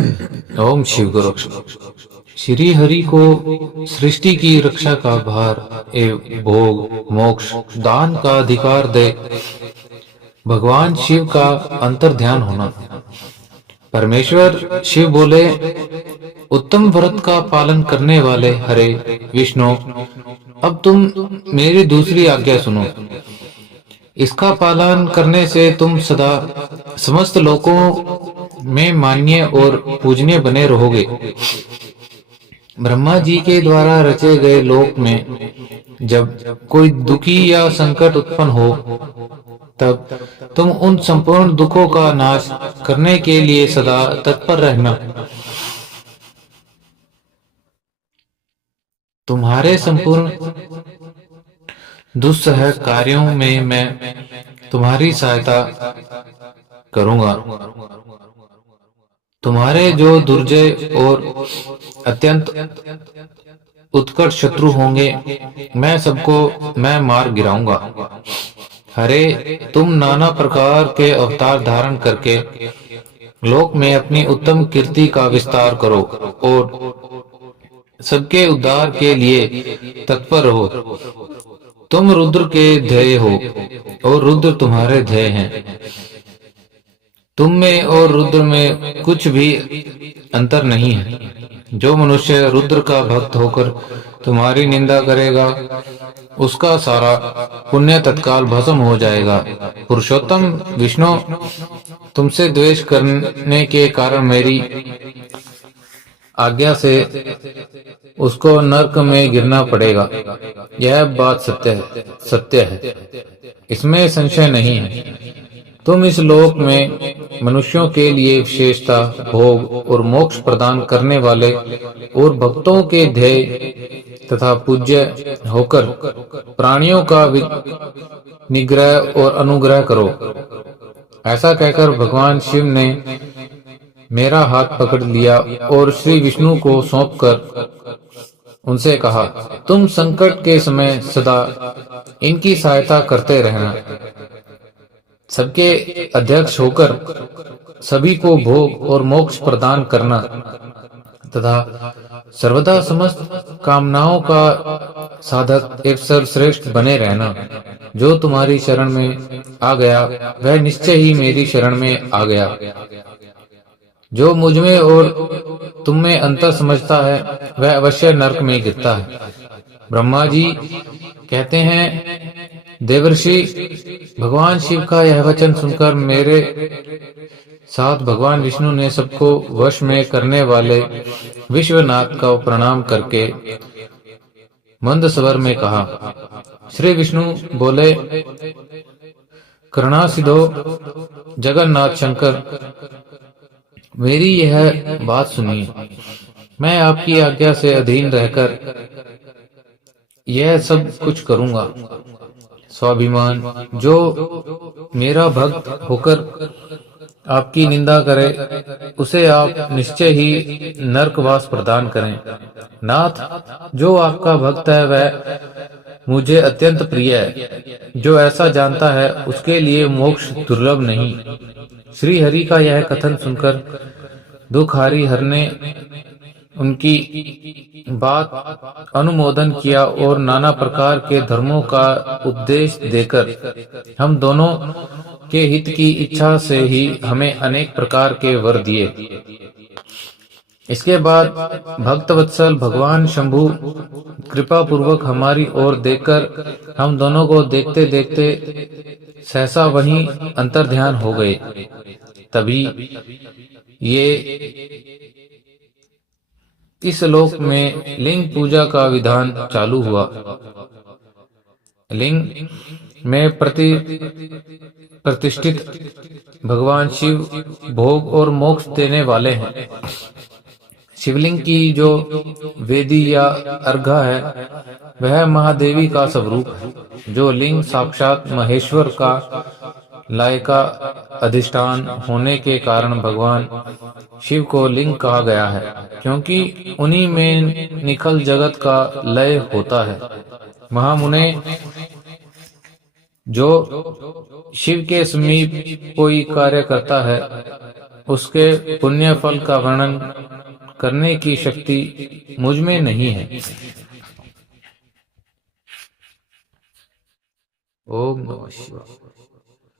ओम शिव गुरु। श्री हरि को सृष्टि की रक्षा का भार एवं भोग मोक्ष दान का अधिकार दे भगवान शिव का अंतर ध्यान होना। परमेश्वर शिव बोले, उत्तम व्रत का पालन करने वाले हरे विष्णु, अब तुम मेरी दूसरी आज्ञा सुनो। इसका पालन करने से तुम सदा समस्त लोकों में मान्य और पूजनीय बने रहोगे। ब्रह्मा जी के द्वारा रचे गए लोक में जब कोई दुखी या संकट उत्पन्न हो, तब तुम उन संपूर्ण दुखों का नाश करने के लिए सदा तत्पर रहना। तुम्हारे संपूर्ण दुस्सह कार्यों में मैं तुम्हारी सहायता करूंगा। तुम्हारे जो दुर्जय और अत्यंत उत्कट शत्रु होंगे, मैं मार गिराऊंगा। हरे, तुम नाना प्रकार के अवतार धारण करके लोक में अपनी उत्तम कीर्ति का विस्तार करो और सबके उद्धार के लिए तत्पर रहो। तुम रुद्र के ध्येय हो और रुद्र तुम्हारे ध्येय हैं। तुम में और रुद्र में कुछ भी अंतर नहीं है। जो मनुष्य रुद्र का भक्त होकर तुम्हारी निंदा करेगा, उसका सारा पुण्य तत्काल भस्म हो जाएगा। पुरुषोत्तम विष्णु, तुमसे द्वेष करने के कारण मेरी आज्ञा से उसको नरक में गिरना पड़ेगा। यह बात सत्य है, इसमें संशय नहीं है। तुम इस लोक में मनुष्यों के लिए विशेषता भोग और मोक्ष प्रदान करने वाले और भक्तों के ध्येय तथा पूज्य होकर प्राणियों का निग्रह और अनुग्रह करो। ऐसा कहकर भगवान शिव ने मेरा हाथ पकड़ लिया और श्री विष्णु को सौंपकर उनसे कहा, तुम संकट के समय सदा इनकी सहायता करते रहना। सबके अध्यक्ष होकर सभी को भोग और मोक्ष प्रदान करना तथा सर्वदा समस्त कामनाओं का साधक एक सर्वश्रेष्ठ बने रहना। जो तुम्हारी शरण में आ गया, वह निश्चय ही मेरी शरण में आ गया। जो मुझ में और तुम में अंतर समझता है, वह अवश्य नरक में गिरता है। ब्रह्मा जी कहते हैं, देवर्षि, भगवान शिव का यह वचन सुनकर मेरे साथ भगवान विष्णु ने सबको वश में करने वाले विश्वनाथ का प्रणाम करके मंद स्वर में कहा। श्री विष्णु बोले, करुणा सिधो जगन्नाथ शंकर, मेरी यह बात सुनिए। मैं आपकी आज्ञा से अधीन रहकर यह सब कुछ करूंगा। स्वाभिमान, जो मेरा भक्त होकर आपकी निंदा करे, उसे आप निश्चय ही नरकवास प्रदान करें। नाथ, जो आपका भक्त है वह मुझे अत्यंत प्रिय है। जो ऐसा जानता है, उसके लिए मोक्ष दुर्लभ नहीं। श्री हरि का यह कथन सुनकर दुखहारी हर ने उनकी बात अनुमोदन किया और नाना प्रकार के धर्मों का उपदेश देकर हम दोनों के हित की इच्छा से ही हमें अनेक प्रकार के वर दिए। इसके बाद भक्तवत्सल भगवान शंभु कृपा पूर्वक हमारी ओर देखकर हम दोनों को देखते देखते सहसा वहीं अंतर्ध्यान हो गए। तभी ये इस लोक में लिंग पूजा का विधान चालू हुआ। लिंग में प्रतिष्ठित भगवान शिव भोग और मोक्ष देने वाले हैं। शिवलिंग की जो वेदी या अर्घा है, वह महादेवी का स्वरूप है। जो लिंग साक्षात महेश्वर का लय का अधिष्ठान होने के कारण भगवान शिव को लिंग कहा गया है, क्योंकि उन्हीं में निखल जगत का लय होता है। महामुने, जो शिव के समीप कोई कार्य करता है, उसके पुण्य फल का वर्णन करने की शक्ति मुझ में नहीं है। ओम नमः शिवाय।